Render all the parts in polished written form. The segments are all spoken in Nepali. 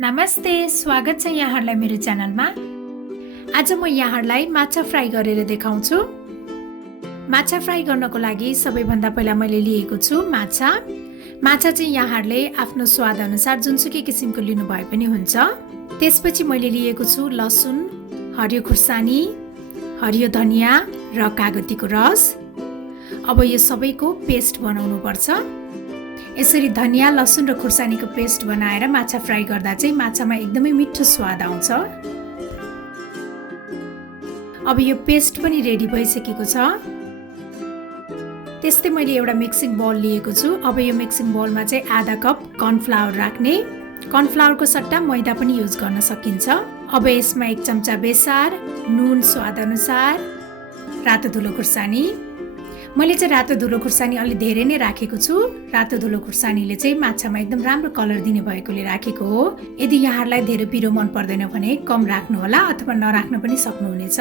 नमस्ते, स्वागत छ यहाँहरूलाई मेरो च्यानलमा। आज म यहाँहरूलाई माछा फ्राई गरेर देखाउँछु। माछा फ्राई गर्नको लागि सबैभन्दा पहिला मैले लिएको छु माछा। माछा चाहिँ यहाँहरूले आफ्नो स्वाद अनुसार जुनसुकै किसिमको लिनु भए पनि हुन्छ। त्यसपछि मैले लिएको छु लसुन, हरियो खुर्सानी, हरियो धनिया र कागतीको रस। अब यो सबैको पेस्ट बनाउनु पर्छ। यसरी धनिया, लसुन र खुर्सानीको पेस्ट बनाएर माछा फ्राई गर्दा चाहिँ माछामा एकदमै मिठो स्वाद आउँछ। अब यो पेस्ट पनि रेडी भइसकेको छ। त्यस्तै मैले एउटा मिक्सिङ बाउल लिएको छु। अब यो मिक्सिङ बाउलमा चाहिँ आधा कप कर्नफ्लावर राख्ने। कर्नफ्लावरको सट्टा मैदा पनि युज गर्न सकिन्छ। अब यसमा 1 चम्चा बेसार, नुन स्वाद अनुसार, रातो धुलो खुर्सानी। मैले चाहिँ रातो धुलो खुर्सानी अलि धेरै नै राखेको छु। रातो धुलो खुर्सानीले चाहिँ माछामा एकदम राम्रो कलर दिने भएकोले राखेको हो। यदि यहाँहरूलाई धेरै पिरो मन पर्दैन भने कम राख्नु होला अथवा नराख्न पनि सक्नुहुनेछ।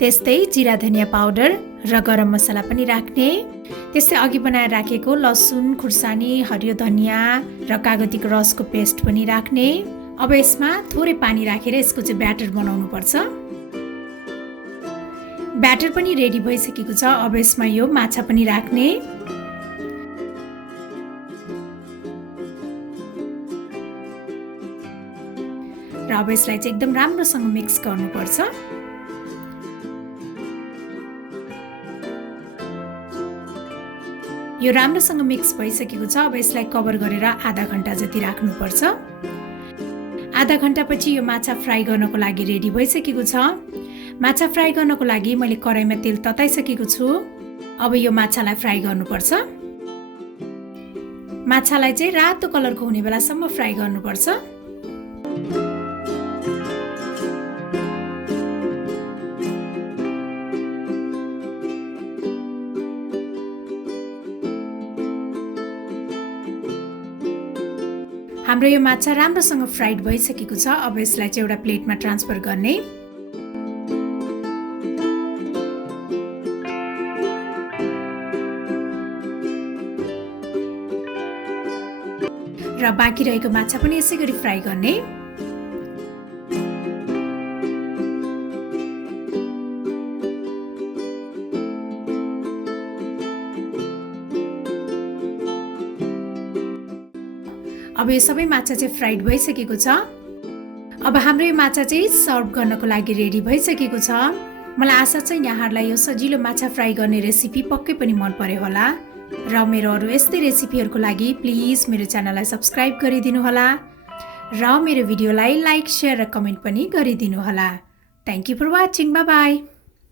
त्यस्तै जिरा धनिया पाउडर र गरम मसला पनि राख्ने। त्यस्तै अघि बनाएर राखेको लसुन, खुर्सानी, हरियो धनिया र कागतीको रसको पेस्ट पनि राख्ने। अब यसमा थोरै पानी राखेर यसको चाहिँ ब्याटर बनाउनु पर्छ। ब्याटर पनि रेडी भइसकेको छ। अब यसमा यो माछा पनि राख्ने। र अब यसलाई चाहिँ एकदम राम्रोसँग मिक्स गर्नुपर्छ। यो राम्रोसँग मिक्स भइसकेको छ। अब यसलाई कभर गरेर आधा घण्टा जति राख्नुपर्छ। आधा घण्टापछि यो माछा फ्राई गर्नको लागि रेडी भइसकेको छ। माछा फ्राई गर्नको लागि मैले कराईमा तेल तताइसकेको छु। अब यो माछालाई फ्राई गर्नुपर्छ। माछालाई चाहिँ रातो कलरको हुने बेलासम्म फ्राई गर्नुपर्छ। हाम्रो यो माछा राम्रोसँग फ्राइड भइसकेको छ। अब यसलाई चाहिँ एउटा प्लेटमा ट्रान्सफर गर्ने। र बाँकी रहेको माछा पनि यसै गरी फ्राई गर्ने। अब यो सबै माछा चाहिँ फ्राइड भइसकेको छ। अब हाम्रो यो माछा चाहिँ सर्भ गर्नको लागि रेडी भइसकेको छ। मलाई आशा छ यहाँहरूलाई यो सजिलो माछा फ्राई गर्ने रेसिपी पक्कै पनि मन पर्यो होला। र मेरो अरू यस्तै रेसिपीहरूको लागि प्लिज मेरो च्यानललाई सब्स्क्राइब गरिदिनु होला र मेरो भिडियोलाई लाइक, शेयर र कमेन्ट पनि गरिदिनु होला। Thank you for watching. Bye by.